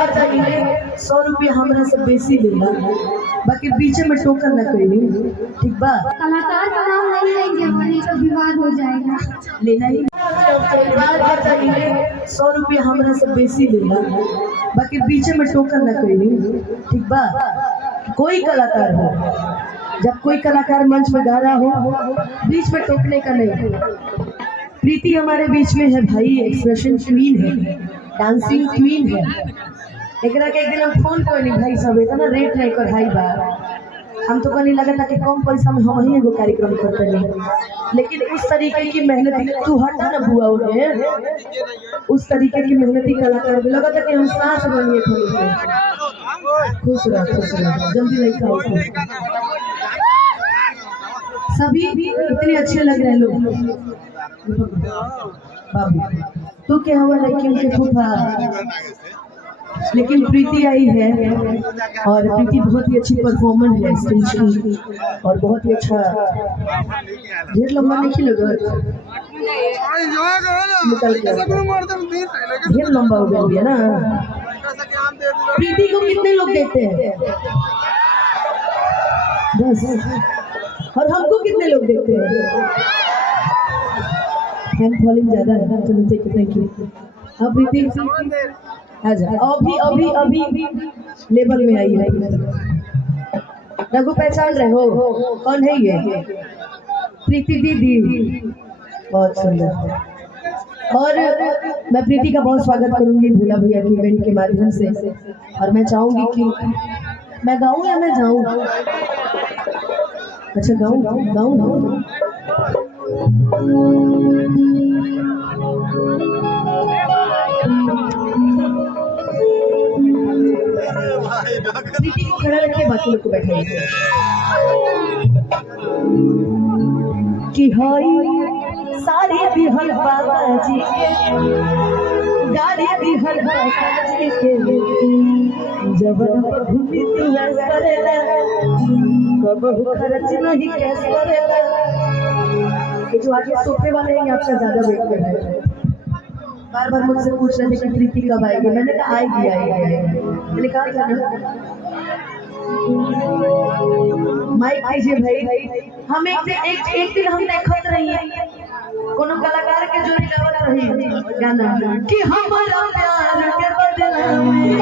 बात चाहिए 100 रुपया हमरा से बेसी लेला, बाकी बीच में टोकन ना करी, ठीक बा? कलाकार का नाम नहीं लेंगे वरना तो विवाद हो जाएगा। लेना ही बात चाहिए 100 रुपया हमरा से बेसी लेला, बाकी बीच में टोकन ना करी, ठीक बा? कोई कलाकार हो, जब कोई कलाकार मंच में गा रहा हो बीच में टोकने का नहीं। प्रीति हमारे बीच में है भाई, एक्सप्रेशन क्वीन है, डांसिंग क्वीन है। एकरा के एक दिन हम फोन कोई नहीं भाई सब इतना रेट नहीं कर हाई बा, हम तो कहने लगा था कि कम पैसा में हम ही एगो कार्यक्रम करते नहीं, लेकिन उस तरीके की मेहनती तू हटा ना बुआ उन्हें, उस तरीके की मेहनती कलाकार भी लगा था कि हम साथ बनिए खड़े। खुश रह जल्दी नहीं खाओ, सभी इतने अच्छे लग रहे लोग। बाबू तो क्या हुआ लड़की उनके फूफा, लेकिन प्रीति आई है और प्रीति बहुत ही अच्छी परफॉर्मर है स्टेज की और बहुत ही अच्छा, ढेर लंबा नहीं लगा, ढेर लंबा हो गया ना। प्रीति को कितने लोग देखते हैं? बस। और हमको कितने लोग देखते हैं? फैन फॉलोइंग ज्यादा है। चलो थैंक यू। अब प्रीति आजा, अभी लेवल में आई है। रघु पहचान रहे हो कौन है ये? प्रीति दीदी, बहुत सुंदर। और मैं प्रीति का बहुत स्वागत करूंगी भोला भैया के इवेंट के माध्यम से, और मैं चाहूंगी कि मैं गाऊं या मैं जाऊं? अच्छा गाऊं। प्रीति को खड़ा रखे, बाकी लोग को बैठाइए। कि हाय साड़ी दिहल बाबा जी के, गाड़ी दिहल बाबा जी के, जबर भूमि तू करेला, कबहू खर्च नहीं कैसे करेला। ये जो आगे सोफे वाले हैं आपका ज्यादा वेट कर रहे हैं, बार बार मुझसे पूछ रहे थे कि प्रीति कब आएगी। मैंने कहा आएगी। मैंने कहा था ना माइक कीजिए भाई। हम एक दिन हम देखत रही कोनो कलाकार के जोड़ी गावत रही गाना कि हमारा प्यार के बदला में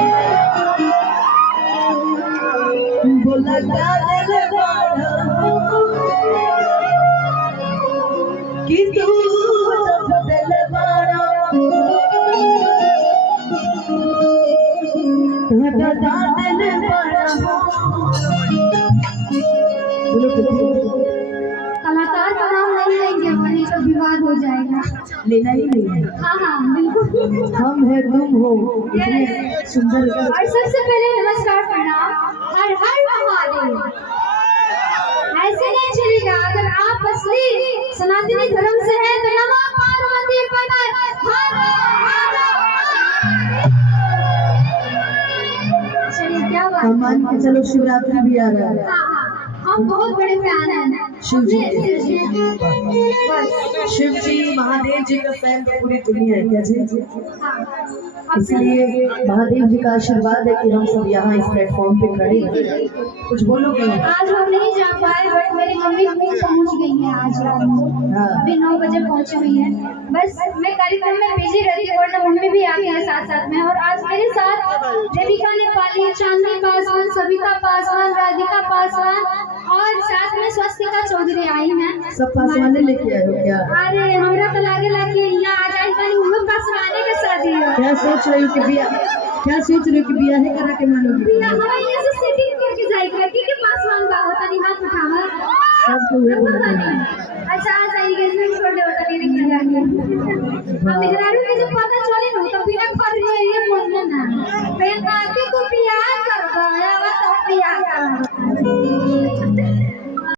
बोला गा दे बाड़ा कि तू बदल बाड़ा कलाकार का नाम नहीं लेंगे वरना तो विवाद हो जाएगा। लेना ही नहीं है। हाँ बिल्कुल। हम है तुम हो, इतने सुंदर। और सबसे पहले नमस्कार प्रणाम, हर हर महादेव। ऐसे नहीं चलेगा, अगर आप असली सनातनी धर्म से हैं तो नमः पार्वती पते क्या बात। मान के चलो शिवरात्रि भी आ रहा है। हाँ, हम बहुत बड़े फैन हैं शिव जी महादेव जी का फैन तो पूरी दुनिया है क्या जी? इसलिए महादेव जी का आशीर्वाद है कि हम सब यहाँ इस प्लेटफॉर्म पे खड़े हैं। कुछ बोलोगे? आज हम नहीं जा पाए, बट मेरी मम्मी पहुँच गई है आज रात में। अभी 9 बजे पहुँची हुई है। बस मैं कार्यक्रम में बिजी रहती हूँ, वरना मम्मी भी आ गई है साथ में। और आज मेरे साथ देविका नेपाली, चांदनी पासवान, सविता पासवान, राधिका पासवान और साथ में स्वस्तिका चौधरी आई हैं। सब पासवाने लेके आए हो क्या? अरे हमरा तो लागे कि यहाँ आ जाए उन पासवाने के शादी हो। क्या सोच रही हो कि बियाह करा के मानोगी? हमारे यहाँ से सेटिंग करके जाएगा कि पासवान बा होता नहीं हाथ उठावा सब तो